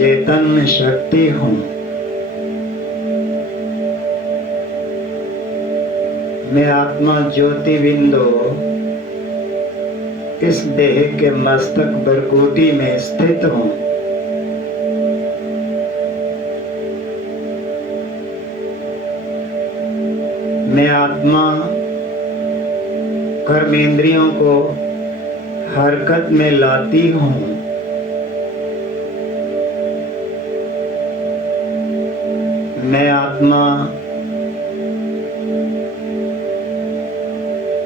चेतन शक्ति हूँ। मैं आत्मा ज्योति बिंदु इस देह के मस्तक बरकोटी में स्थित हूँ। मैं आत्मा कर्मेंद्रियों को हरकत में लाती हूँ। मैं आत्मा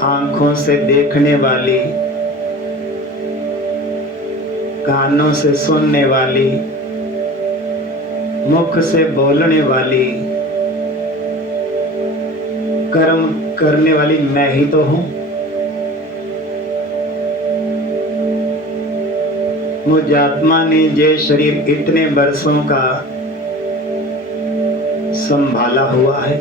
आंखों से देखने वाली, कानों से सुनने वाली, मुख से बोलने वाली, कर्म करने वाली मैं ही तो हूँ। मुझ आत्मा ने ये शरीर इतने वर्षों का संभाला हुआ है।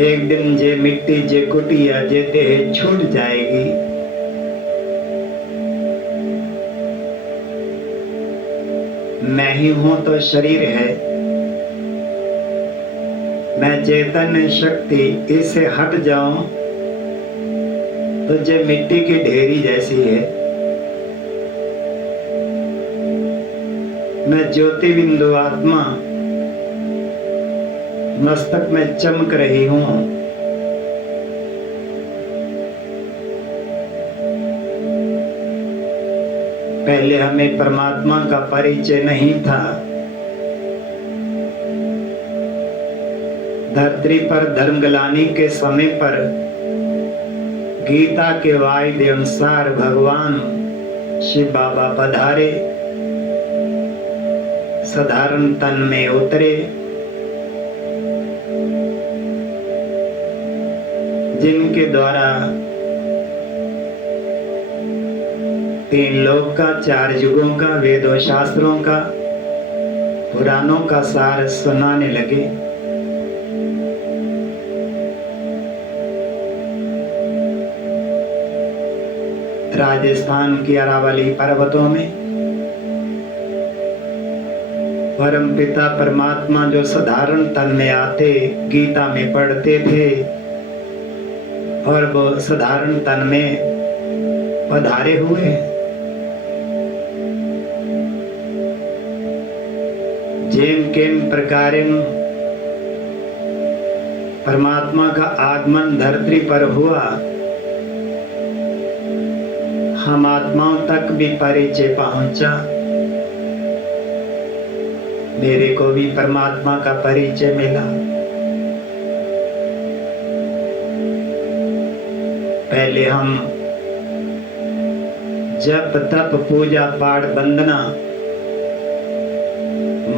एक दिन जे मिट्टी जे कुटिया जे देह छूट जाएगी। मैं ही हूं तो शरीर है। मैं चेतन शक्ति इससे हट जाऊं तो जे मिट्टी की ढेरी जैसी है। मैं ज्योति बिंदु आत्मा मस्तक में चमक रही हूं। पहले हमें परमात्मा का परिचय नहीं था। धरती पर धर्म गलानी के समय पर गीता के वायदे अनुसार भगवान शिव बाबा पधारे, साधारण तन में उतरे, जिनके द्वारा 3 लोक का, 4 युगों का, वेदों शास्त्रों का, पुराणों का सार सुनाने लगे। राजस्थान की अरावली पर्वतों में परम पिता परमात्मा जो साधारण तन में आते गीता में पढ़ते थे और वो साधारण तन में पधारे हुए। जिन किन प्रकार परमात्मा का आगमन धरती पर हुआ, हम आत्माओं तक भी परिचय पहुंचा। मेरे को भी परमात्मा का परिचय मिला। पहले हम जप तप पूजा पाठ वंदना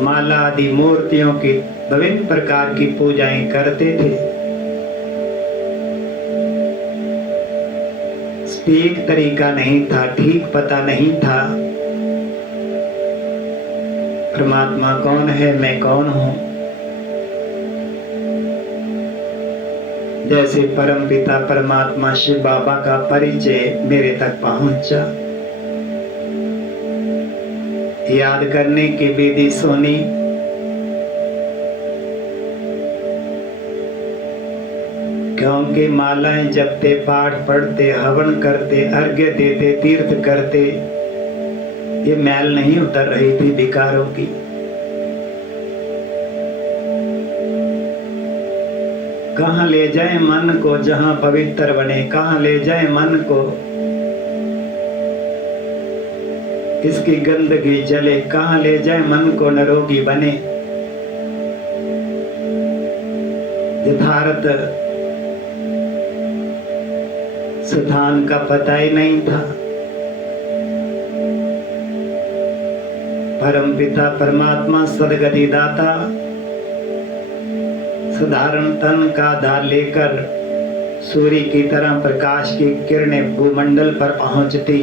माला आदि मूर्तियों की विभिन्न प्रकार की पूजाएं करते थे। ठीक तरीका नहीं था, ठीक पता नहीं था परमात्मा कौन है, मैं कौन हूं। जैसे परम पिता परमात्मा शिव बाबा का परिचय मेरे तक पहुंचा। याद करने की विधि सुनी। क्योंकि मालाएं जपते, पाठ पढ़ते, हवन करते, अर्घ्य देते, तीर्थ करते, ये मैल नहीं उतर रही थी विकारों की। कहां ले जाए मन को जहां पवित्र बने, कहां ले जाए मन को इसकी गंदगी जले, कहां ले जाए मन को निरोगी बने। यथार्थ स्थान का पता ही नहीं था। परम पिता परमात्मा सदगति दाता साधारण तन का आधार लेकर सूर्य की तरह प्रकाश की किरणें भूमंडल पर पहुंचती।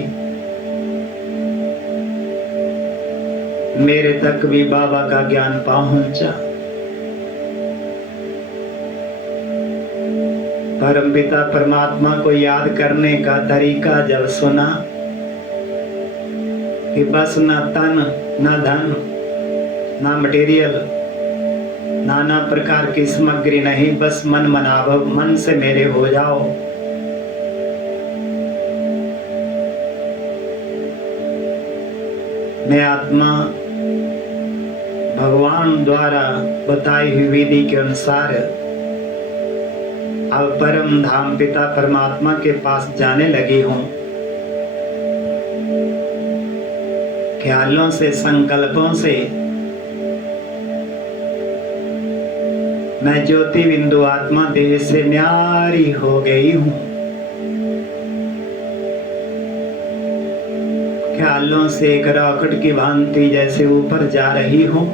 मेरे तक भी बाबा का ज्ञान पहुंचा। परम पिता परमात्मा को याद करने का तरीका जब सुना कि बस ना तन ना धन ना मटेरियल नाना प्रकार की सामग्री नहीं, बस मन मनाभव, मन से मेरे हो जाओ। मैं आत्मा भगवान द्वारा बताई हुई विधि के अनुसार अब परम धाम पिता परमात्मा के पास जाने लगी हूं। ख्यालों से, संकल्पों से मैं ज्योति बिंदु आत्मा देह से न्यारी हो गई हूं। ख्यालों से एक रॉकेट की भांति जैसे ऊपर जा रही हूं।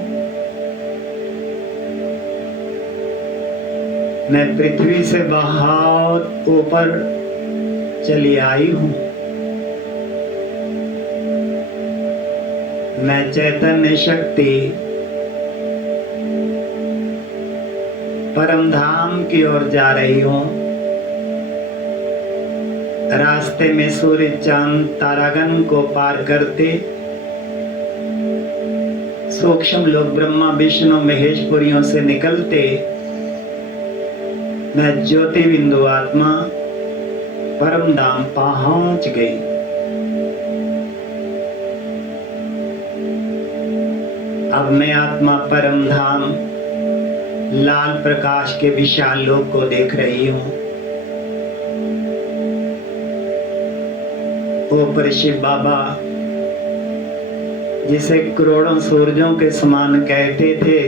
मैं पृथ्वी से बहुत ऊपर चली आई हूं। मैं चैतन्य शक्ति परम धाम की ओर जा रही हूं। रास्ते में सूर्य चांद तारागण को पार करते सूक्ष्म लोग ब्रह्मा विष्णु महेशपुरियों से निकलते मैं ज्योति बिंदु आत्मा परम धाम पहुंच गई। अब मैं आत्मा परम धाम लाल प्रकाश के विशाल लोक को देख रही हूं। ऊपर शिव बाबा जिसे करोड़ों सूरजों के समान कहते थे,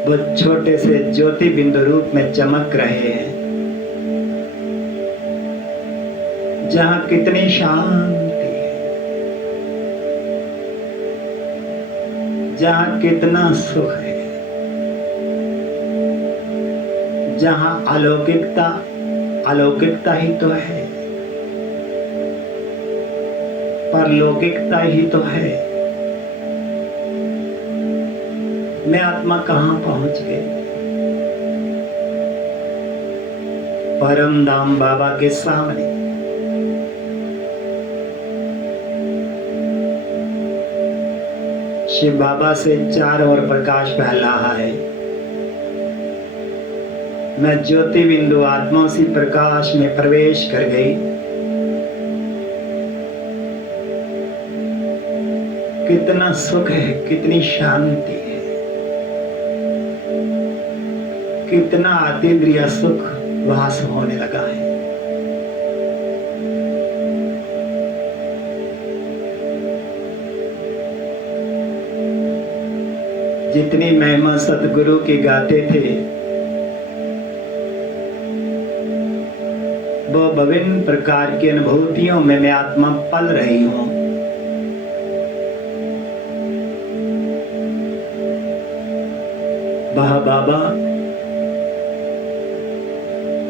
वो छोटे से ज्योति बिंदु रूप में चमक रहे हैं। जहां कितनी शांति है, जहां कितना सुख है, जहां अलौकिकता अलौकिकता ही तो है, परलौकिकता ही तो है। मैं आत्मा कहां पहुंच गई? परम धाम बाबा के सामने। शिव बाबा से चारों ओर प्रकाश फैल रहा है। मैं ज्योति बिंदु आत्मा उसी प्रकाश में प्रवेश कर गई। कितना सुख है, कितनी शांति है, कितना अतीन्द्रिय सुख वास होने लगा है। जितनी महिमा सतगुरु की गाते थे, वो विभिन्न प्रकार की अनुभूतियों में मैं आत्मा पल रही हूं। वाह बाबा,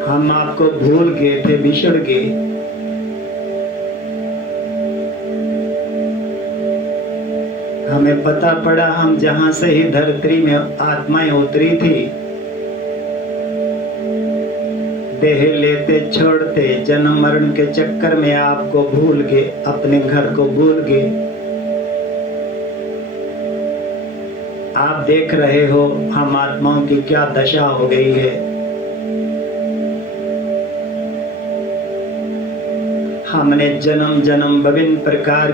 हम आपको भूल गए थे, बिछड़ गए। हमें पता पड़ा हम जहां से ही धरती में आत्माएं उतरी थी, देह लेते छोड़ते जन्म मरण के चक्कर में आपको भूल गए, अपने घर को भूल गए। आप देख रहे हो हम आत्माओं की क्या दशा हो गई है। हमने जन्म जन्म विभिन्न प्रकार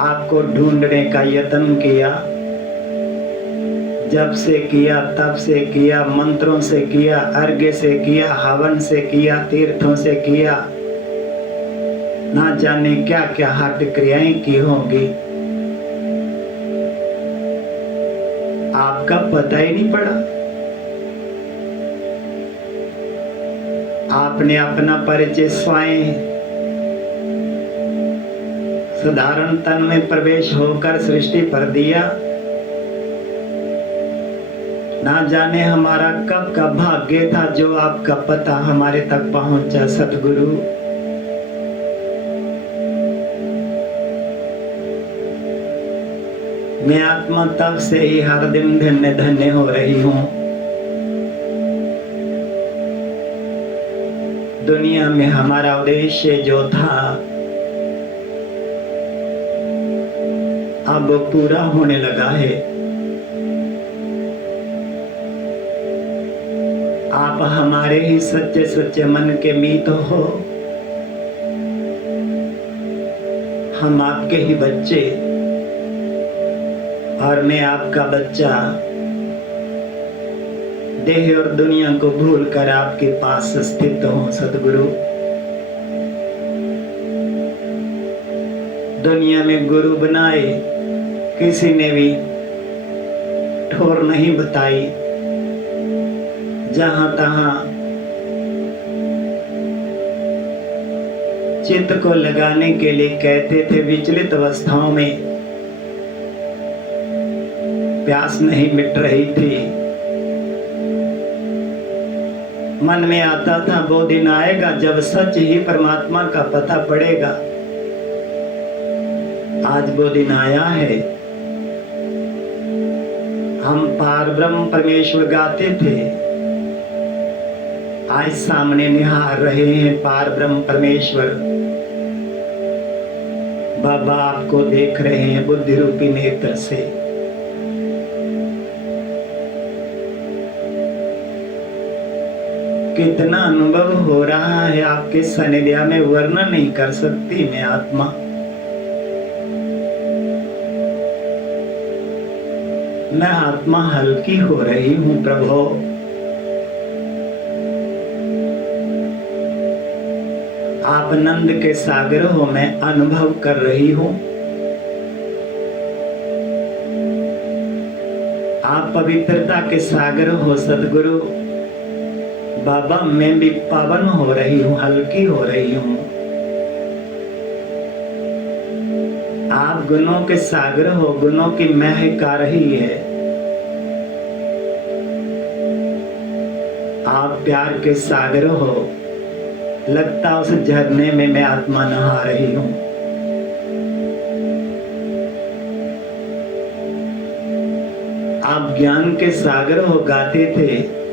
आपको ढूंढने का यत्न किया, जब से किया तब से किया, मंत्रों से किया, अर्घ्य से किया, हवन से किया, तीर्थों से किया, ना जाने क्या क्या हट क्रियाएं की होंगी। आपका पता ही नहीं पड़ा। आपने अपना परिचय स्वयं साधारण तन में प्रवेश होकर सृष्टि पर दिया। ना जाने हमारा कब का भाग्य था जो आपका पता हमारे तक पहुंचा। सतगुरु, मैं आत्मा तब से ही हर दिन धन्य धन्य हो रही हूं। दुनिया में हमारा उद्देश्य जो था अब वो पूरा होने लगा है। आप हमारे ही सच्चे सच्चे मन के मीत हो। हम आपके ही बच्चे और मैं आपका बच्चा, देह और दुनिया को भूलकर आपके पास स्थित हूं सतगुरु। दुनिया में गुरु बनाए किसी ने भी ठोर नहीं बताई। जहां तहां चित्त को लगाने के लिए कहते थे, विचलित अवस्थाओं में प्यास नहीं मिट रही थी। मन में आता था वो दिन आएगा जब सच ही परमात्मा का पता पड़ेगा। आज वो दिन आया है। हम पार ब्रह्म परमेश्वर गाते थे, आज सामने निहार रहे हैं पार ब्रह्म परमेश्वर। बाबा आपको देख रहे हैं बुद्धि रूपी नेत्र से। कितना अनुभव हो रहा है आपके सानिध्य में, वर्णन नहीं कर सकती मैं आत्मा। मैं आत्मा हल्की हो रही हूं प्रभु। आप नंद के सागर हो, मैं अनुभव कर रही हूं। आप पवित्रता के सागर हो सदगुरु। बाबा मैं भी पावन हो रही हूं, हल्की हो रही हूं। आप गुणों के सागर हो, गुणों की महक आ रही है। आप प्यार के सागर हो, लगता उस झरने में मैं आत्मा नहा रही हूं। आप ज्ञान के सागर हो, गाते थे।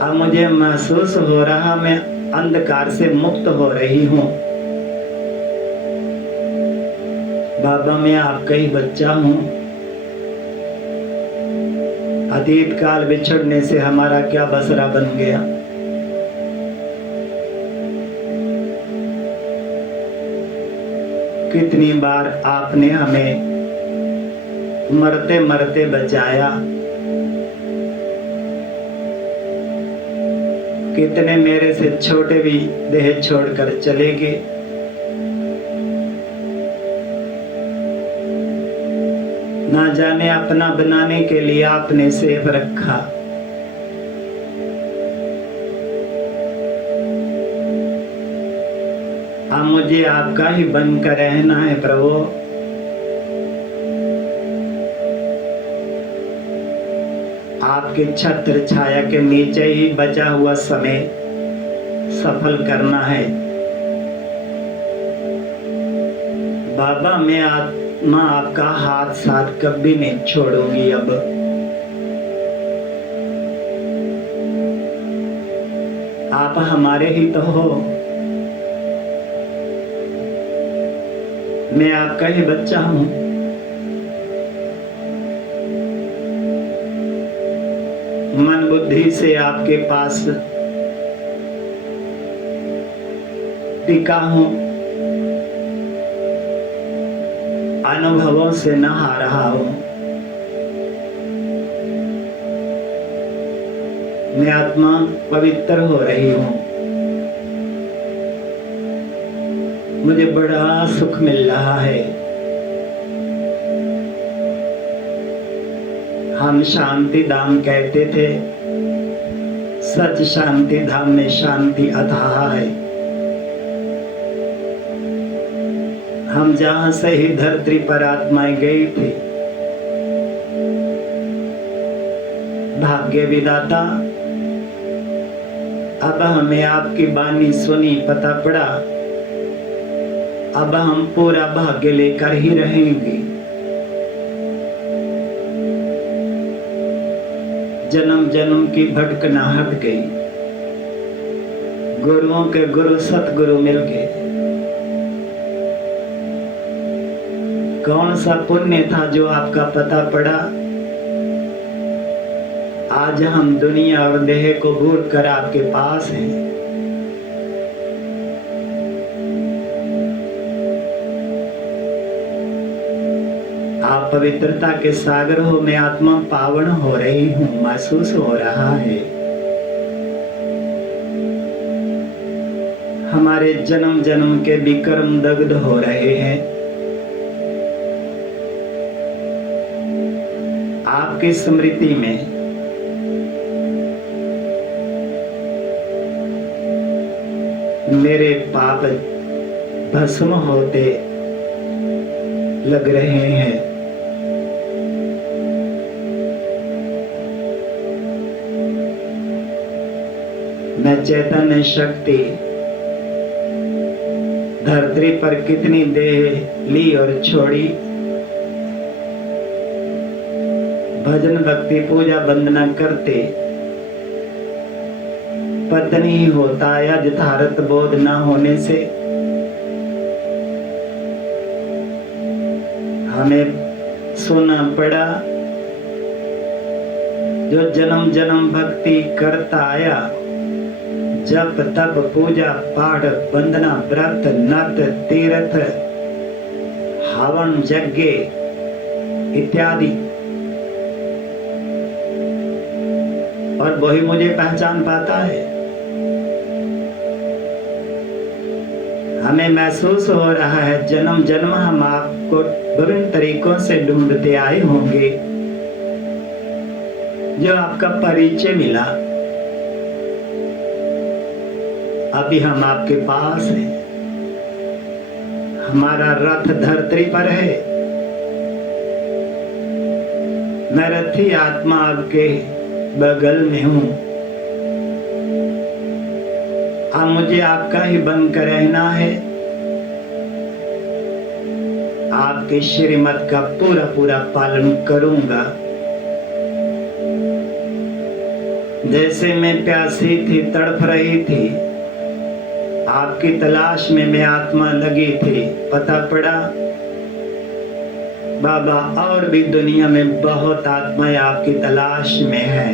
अब मुझे महसूस हो रहा मैं अंधकार से मुक्त हो रही हूं। बाबा मैं आपका ही बच्चा हूं। अतीत काल बिछड़ने से हमारा क्या बसरा बन गया। कितनी बार आपने हमें मरते मरते बचाया। कितने मेरे से छोटे भी देह छोड़कर चले गए। ना जाने अपना बनाने के लिए आपने सेव रखा। अब मुझे आपका ही बनकर रहना है प्रभु। आपके छत्र छाया के नीचे ही बचा हुआ समय सफल करना है। बाबा मैं आत्मा आपका हाथ साथ कभी नहीं छोड़ूंगी। अब आप हमारे ही तो हो। मैं आपका ही बच्चा हूं। मन बुद्धि से आपके पास टिका हूं। अनुभवों से नहा रहा हूं। मैं आत्मा पवित्र हो रही हूं। मुझे बड़ा सुख मिल रहा है। हम शांति धाम कहते थे, सच शांति धाम में शांति अथाह है। हम जहां से ही धरती पर आत्माएं गई थी, भाग्य विधाता अब हमें आपकी बानी सुनी, पता पड़ा। अब हम पूरा भाग्य लेकर ही रहेंगे। जन्म जन्म की भटकना हट गई। गुरुओं के गुरु सतगुरु मिल गए। कौन सा पुण्य था जो आपका पता पड़ा? आज हम दुनिया और देह को भूल कर आपके पास हैं। आप पवित्रता के सागर हो, मैं आत्मा पावन हो रही हूँ, महसूस हो रहा है। हमारे जन्म जन्म के विकर्म दग्ध हो रहे हैं। आपकी स्मृति में मेरे पाप भस्म होते लग रहे हैं। मैं चैतन्य शक्ति धरती पर कितनी देह ली और छोड़ी, भजन भक्ति पूजा वंदना करते पत्नी ही होता या यथार्थ बोध न होने से हमें सुनना पड़ा। जो जन्म जन्म भक्ति करता आया, जप तप पूजा पाठ वंदना व्रत नत तीर्थ हवन यज्ञ इत्यादि, और वही मुझे पहचान पाता है। हमें महसूस हो रहा है जन्म जन्म हम आपको विभिन्न तरीकों से ढूंढते आए होंगे। जो आपका परिचय मिला, अभी हम आपके पास हैं। हमारा रथ धरती पर है। मैं रथी आत्मा आपके बगल में हूं। अब मुझे आपका ही बनकर रहना है। आपके श्रीमत का पूरा पूरा पालन करूंगा। जैसे मैं प्यासी थी, तड़प रही थी, आपकी तलाश में मैं आत्मा लगी थी, पता पड़ा बाबा और भी दुनिया में बहुत आत्माएं आपकी तलाश में है।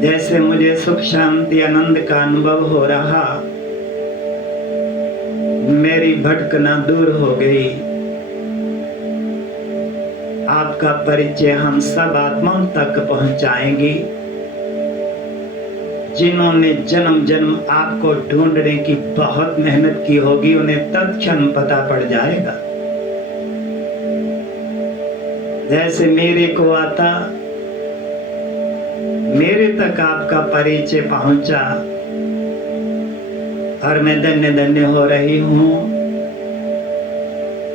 जैसे मुझे सुख शांति आनंद का अनुभव हो रहा, मेरी भटकना दूर हो गई। आपका परिचय हम सब आत्माओं तक पहुंचाएंगी। जिन्होंने जन्म जन्म आपको ढूंढने की बहुत मेहनत की होगी, उन्हें तत्क्षण पता पड़ जाएगा। जैसे मेरे को आता, मेरे तक आपका परिचय पहुंचा और मैं धन्य धन्य हो रही हूं।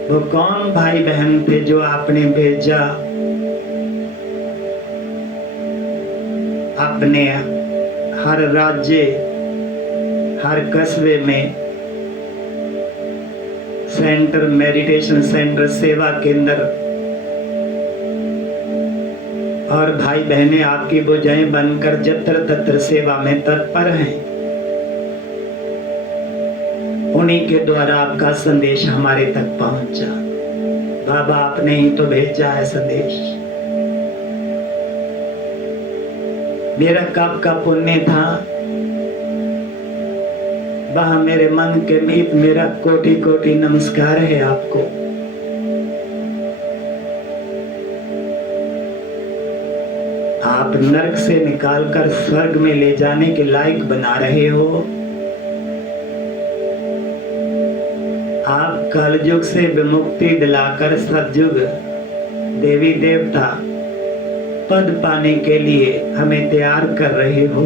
वो कौन भाई बहन थे जो आपने भेजा अपने हर राज्य हर कस्बे में सेंटर, मेडिटेशन सेंटर, सेवा केंद्र, और भाई बहनें आपकी भुजाएं बनकर जत्र तत्र सेवा में तत्पर हैं। उन्हीं के द्वारा आपका संदेश हमारे तक पहुंचा। बाबा आपने ही तो भेजा है संदेश। मेरा कब का पुण्य था, वह मेरे मन के मीत मेरा कोटि कोटि नमस्कार है आपको। आप नरक से निकालकर स्वर्ग में ले जाने के लायक बना रहे हो। आप कलयुग से विमुक्ति दिलाकर सतयुग देवी देवता पद पाने के लिए हमें तैयार कर रहे हो।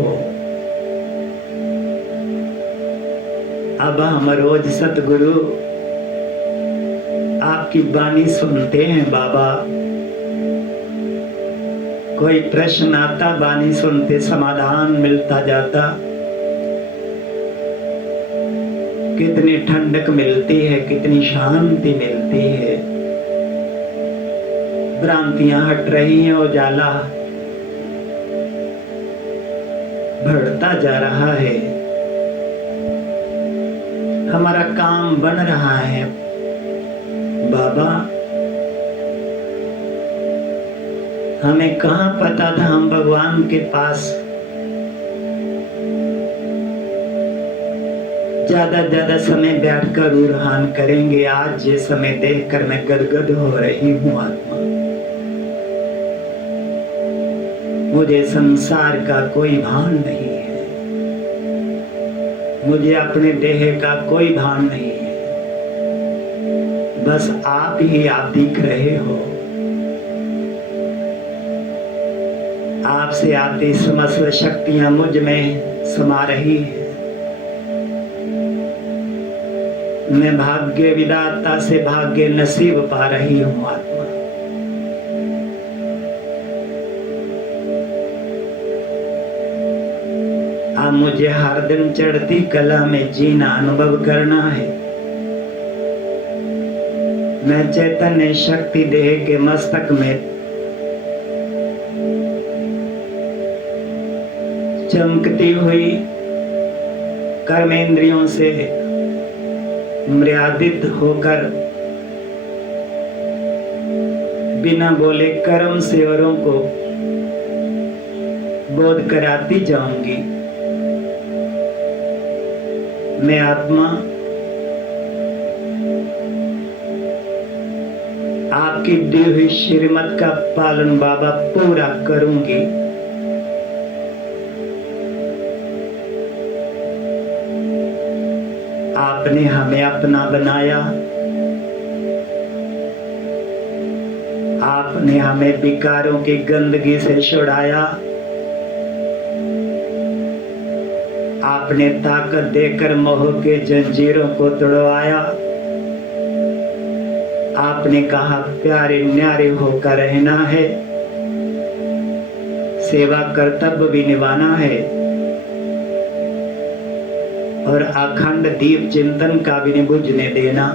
अब हम रोज सतगुरु आपकी वाणी सुनते हैं बाबा। कोई प्रश्न आता, वाणी सुनते समाधान मिलता जाता। कितनी ठंडक मिलती है, कितनी शांति मिलती है। भ्रांतियां हट रही हैं, उजाला बढ़ता जा रहा है। हमारा काम बन रहा है। बाबा हमें कहाँ पता था हम भगवान के पास ज्यादा समय बैठकर उरहान करेंगे। आज ये समय देखकर मैं गदगद हो रही हूँ आत्मा। मुझे संसार का कोई भान नहीं है, मुझे अपने देह का कोई भान नहीं है। बस आप ही आप दिख रहे हो। आपसे आती समस्त शक्तियां मुझ में समा रही है। मैं भाग्य विधाता से भाग्य नसीब पा रही हूँ आत्मा। अब मुझे हर दिन चढ़ती कला में जीना अनुभव करना है। मैं चैतन्य शक्ति देह के मस्तक में चमकती हुई कर्मेंद्रियों से मर्यादित होकर बिना बोले कर्म से औरों को बोध कराती जाऊंगी। मैं आत्मा आपकी दी हुई श्रीमत का पालन बाबा पूरा करूंगी। आपने हमें अपना बनाया, आपने हमें विकारों की गंदगी से छुड़ाया, आपने ताकत देकर मोह के जंजीरों को तोड़वाया। आपने कहा प्यारे न्यारे होकर रहना है, सेवा कर्तव्य भी निभाना है और अखंड दीप चिंतन का भी नहीं बुझने देना।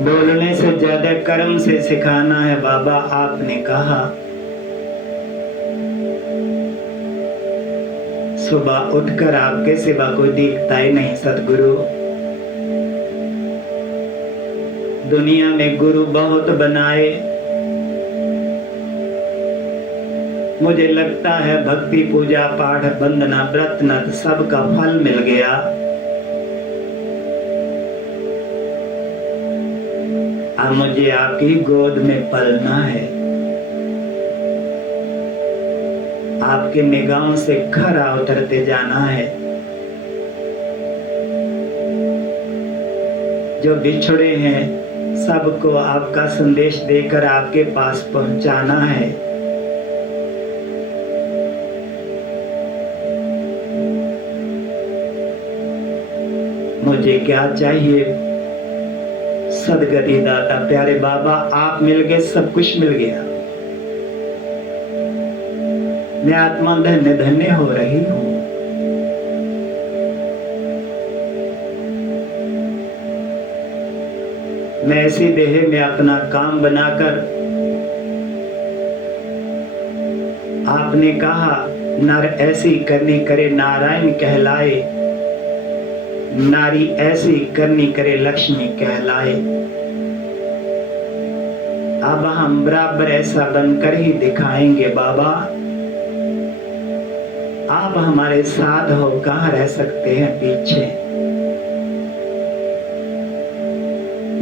बोलने से ज्यादा कर्म से सिखाना है बाबा। आपने कहा सुबह उठकर आपके सिवा कोई दिखता ही नहीं सतगुरु। दुनिया में गुरु बहुत बनाए, मुझे लगता है भक्ति पूजा पाठ वंदना व्रत नत सबका फल मिल गया। अब मुझे आपकी गोद में पलना है, आपके निगाहों से खरा उतरते जाना है। जो बिछड़े हैं सबको आपका संदेश देकर आपके पास पहुंचाना है। मुझे क्या चाहिए सदगति दाता प्यारे बाबा, आप मिल गए, सब कुछ मिल गया। मैं आत्मा धन्य धन्य हो रही हूं। मैं ऐसी देह में अपना काम बनाकर, आपने कहा नर ऐसी करनी करे नारायण कहलाए, नारी ऐसी करनी करे लक्ष्मी कहलाए। अब हम बराबर ऐसा बनकर ही दिखाएंगे बाबा। आप हमारे साथ हो, कहाँ रह सकते हैं पीछे।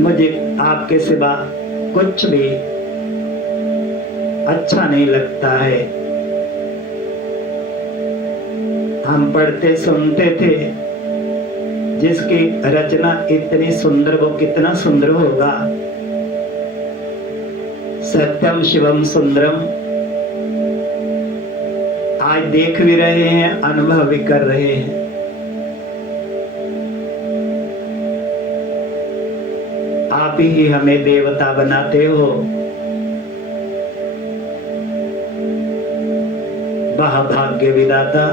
मुझे आपके सिवा कुछ भी अच्छा नहीं लगता है। हम पढ़ते सुनते थे, जिसकी रचना इतनी सुंदर वो कितना सुंदर होगा। सत्यम शिवम सुंदरम। आज देख भी रहे हैं, अनुभव भी कर रहे हैं। आप ही हमें देवता बनाते हो। वाह भाग्य विधाता,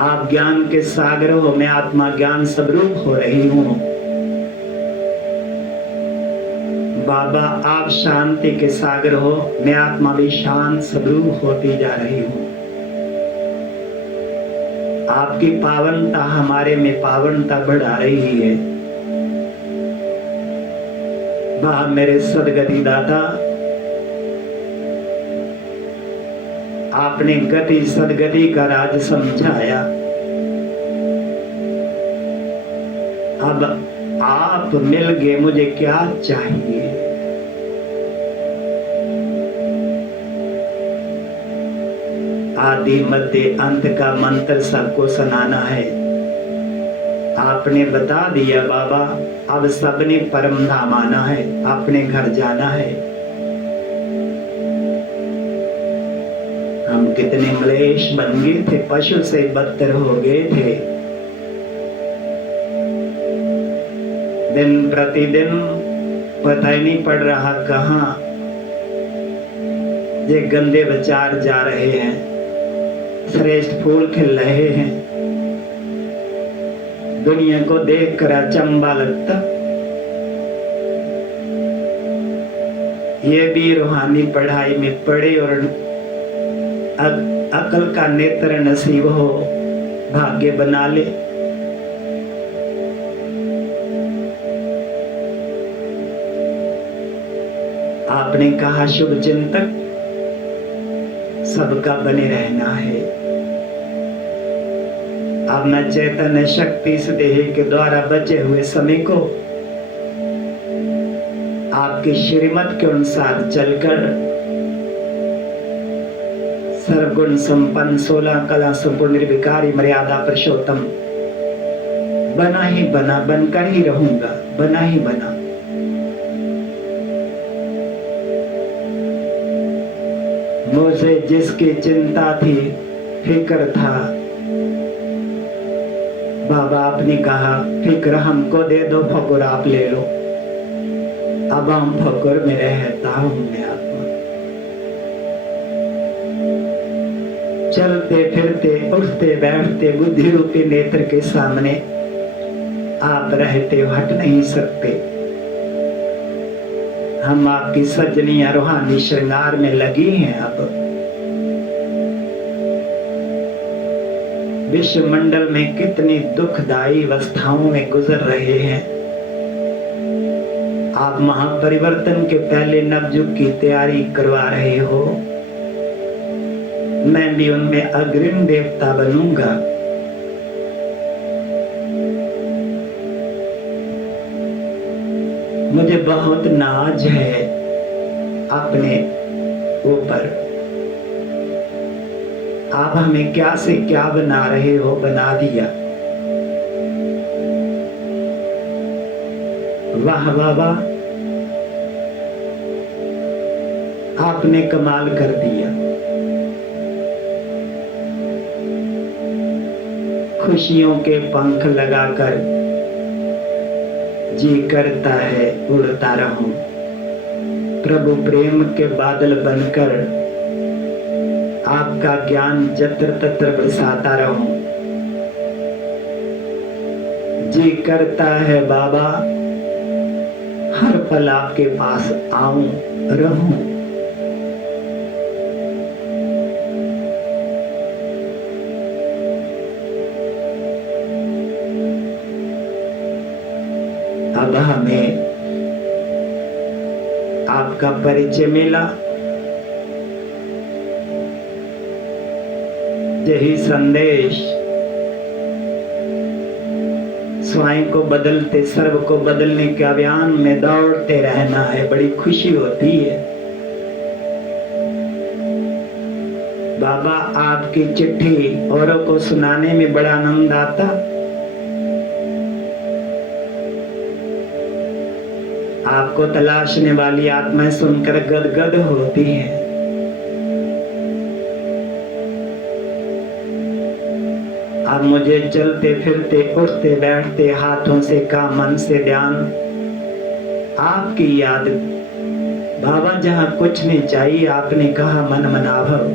आप ज्ञान के सागर हो, मैं आत्मा ज्ञान स्वरूप हो रही हूँ। बाबा आप शांति के सागर हो, मैं आत्मा भी शांत स्वरूप होती जा रही हूँ। आपकी पावनता हमारे में पावनता बढ़ा रही है। वाह मेरे सदगति दाता, आपने गति सदगति का राज समझाया। अब आप मिल गए, मुझे क्या चाहिए। आदि मध्य अंत का मंत्र सबको सुनाना है। आपने बता दिया बाबा, अब सबने परम धाम आना है, अपने घर जाना है। हम कितने मलेश बन गए थे, पशु से बदतर हो गए थे। दिन प्रतिदिन पता ही नहीं पड़ रहा कहाँ ये गंदे विचार जा रहे हैं, श्रेष्ठ फूल खिल रहे हैं। दुनिया को देख कर अचंबा लगता, ये भी रूहानी पढ़ाई में पढ़े और अकल का नेत्र नसीब हो, भाग्य बना ले। आपने कहा शुभ चिंतक सबका बने रहना है। अब मैं चैतन्य शक्ति इस देह के द्वारा बचे हुए समय को आपके श्रीमत के अनुसार चलकर सर्वगुण संपन्न 16 कला संपूर्ण निर्विकारी मर्यादा पुरुषोत्तम बना ही बना, बनकर ही रहूंगा, बना ही बना। मुझे जिसकी चिंता थी, फिक्र था, बाबा आपने कहा फिक्र हमको दे दो, फकुर आप ले लो। अब हम फकुर में रहता हूं मैं आत्मा। चलते फिरते उठते बैठते बुद्धि रूपी नेत्र के सामने आप रहते हो, हट नहीं सकते। हम आपकी सजनियां रूहानी श्रृंगार में लगी हैं। अब विश्व मंडल में कितनी दुखदायी अवस्थाओं में गुजर रहे हैं। आप महापरिवर्तन के पहले नवयुग की तैयारी करवा रहे हो। मैं भी उनमें अग्रिम देवता बनूंगा। मुझे बहुत नाज है अपने ऊपर। आप हमें क्या से क्या बना रहे हो, बना दिया। वाह बाबा, आपने कमाल कर दिया। खुशियों के पंख लगाकर जी करता है उड़ता रहूं, प्रभु प्रेम के बादल बनकर आपका ज्ञान जत्र तत्र बरसाता रहूं। जी करता है बाबा हर पल आपके पास आऊं रहूं। अब हमें आपका परिचय मिला। यही संदेश स्वयं को बदलते, सर्व को बदलने के अभियान में दौड़ते रहना है। बड़ी खुशी होती है बाबा, आपकी चिट्ठी औरों को सुनाने में बड़ा आनंद आता। आपको तलाशने वाली आत्माएं सुनकर गदगद होती हैं। अब मुझे चलते फिरते उठते बैठते हाथों से काम मन से ध्यान आपकी याद। बाबा जहां कुछ नहीं चाहिए आपने कहा मन मनाभव।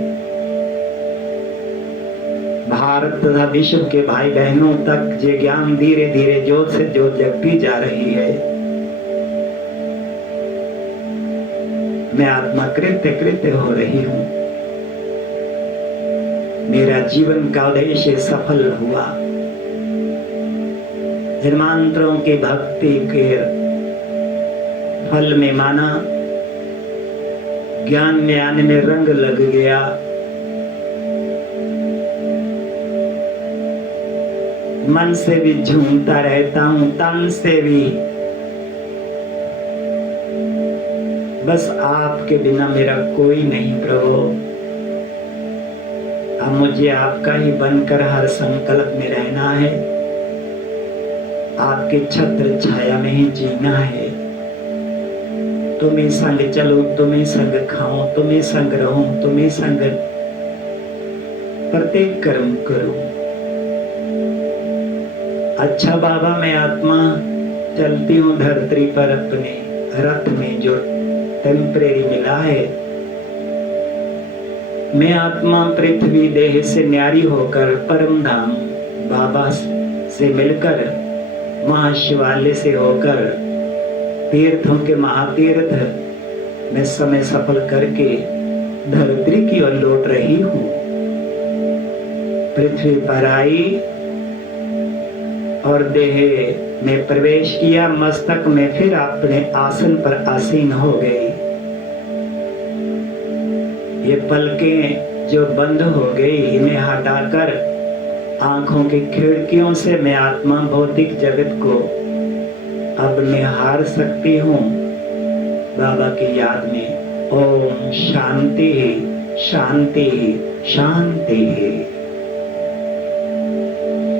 भारत तथा विश्व के भाई बहनों तक ये ज्ञान धीरे धीरे जोत से जोत जगती जा रही है। मैं आत्मा कृत्य कृत्य हो रही हूं। मेरा जीवन का उद्देश्य सफल हुआ। जन्मांतरों की भक्ति के फल में माना, ज्ञान में आने में रंग लग गया। मन से भी झूमता रहता हूं, तन से भी। बस आपके बिना मेरा कोई नहीं प्रभु। अब मुझे आपका ही बनकर हर संकल्प में रहना है, आपके छत्र छाया में ही जीना है। तुम्हें संग चलो, तुम्हें संग खाओ, तुम्हें संग रहो, तुम्हें संग प्रत्येक कर्म करो। अच्छा बाबा, मैं आत्मा चलती हूँ धरती पर अपने रथ में जो टेम्परेरी मिला है। मैं आत्मा पृथ्वी देह से न्यारी होकर परम धाम बाबा से मिलकर, महाशिवालय से होकर, तीर्थों के महातीर्थ में समय सफल करके धरती की ओर लौट रही हूँ। पृथ्वी पर आई और देह में प्रवेश किया, मस्तक में फिर अपने आसन पर आसीन हो गई। ये पलकें जो बंद हो गई, इन्हें हटाकर आंखों की खिड़कियों से मैं आत्मा भौतिक जगत को अब निहार सकती हूँ बाबा की याद में। ओम शांति शांति शांति।